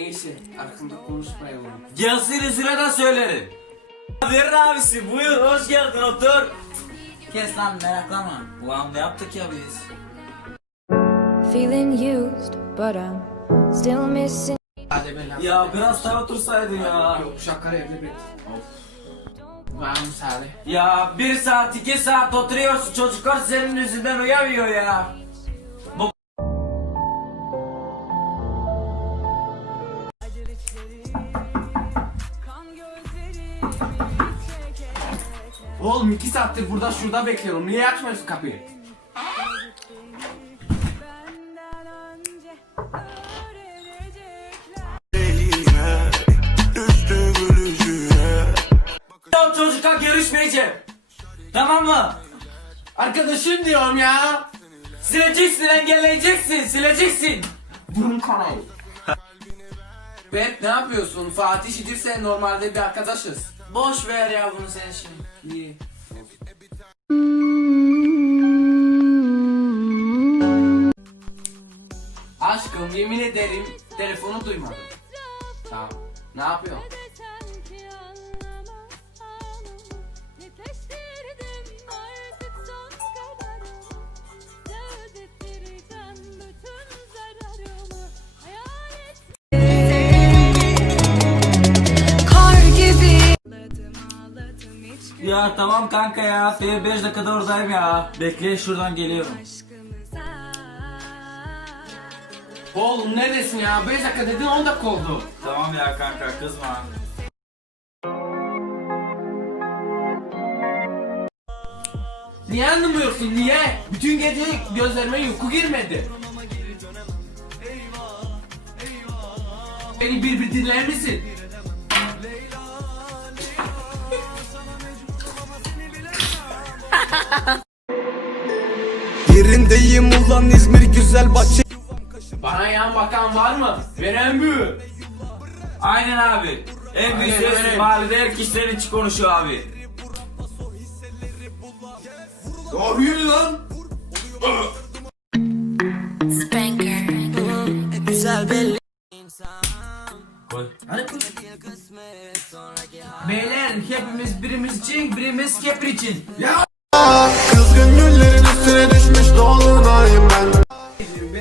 neyse hakkında konuşmayalım. Gelsin üzüle de söylerim. Verin abisi buyur hoş geldin otur. Kes lan meraklama. Bu ne yaptık ya biz. Feeling used but I'm still missing Ya lansın biraz lansın. daha otursaydın ya. Yok şakara evde bekledim. Of. Ben, ya bir saat iki saat oturuyorsun çocuklar senin yüzünden uyamıyor ya. Oğlum iki saattir burada şurada bekliyorum. Niye açmıyorsun kapıyı? Çocukla görüşmeyeceğim. Tamam mı? Arkadaşım diyorum ya. Sileceksin, engelleyeceksin, sileceksin. Durum kanalı. Ve hep ne yapıyorsun? Fatih Şidirse normalde bir arkadaşız. Boş ver ya bunu sen şimdi. Şey. İyi. Aşkım yemin ederim telefonu duymadım. Tamam. Ne yapıyorsun? Ya tamam kanka ya. F5 dakikada oradayım ya. Bekle şuradan geliyorum. Oğlum neredesin ya? 5 dakika dedin 10 dakika oldu. Tamam ya kanka kızma. Niye anlamıyorsun niye? Bütün gece gözlerime uyku girmedi. Beni bir bir dinler misin? Neredeyim ulan İzmir güzel bahçe Bana yan bakan var mı? Veren bu. Aynen abi. En büyük ses mahallede her kişiler için konuşuyor abi. Doğru yürü lan. Güzel belli. Beyler hepimiz birimiz için birimiz kepri için.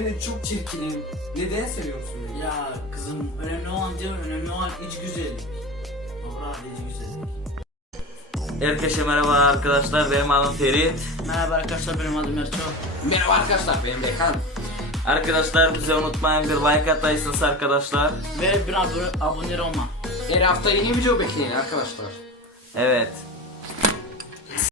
ben çok çirkinim. Neden seviyorsun beni? Ya kızım önemli olan değil, önemli olan iç güzeli. Valla iç güzeli. Herkese merhaba arkadaşlar benim adım Ferit. Merhaba arkadaşlar benim adım Erço. Merhaba arkadaşlar benim Bekhan. Arkadaşlar bize unutmayın bir like atarsınız arkadaşlar. Ve bir abone, abone olma. Her hafta yeni video bekleyin arkadaşlar. Evet.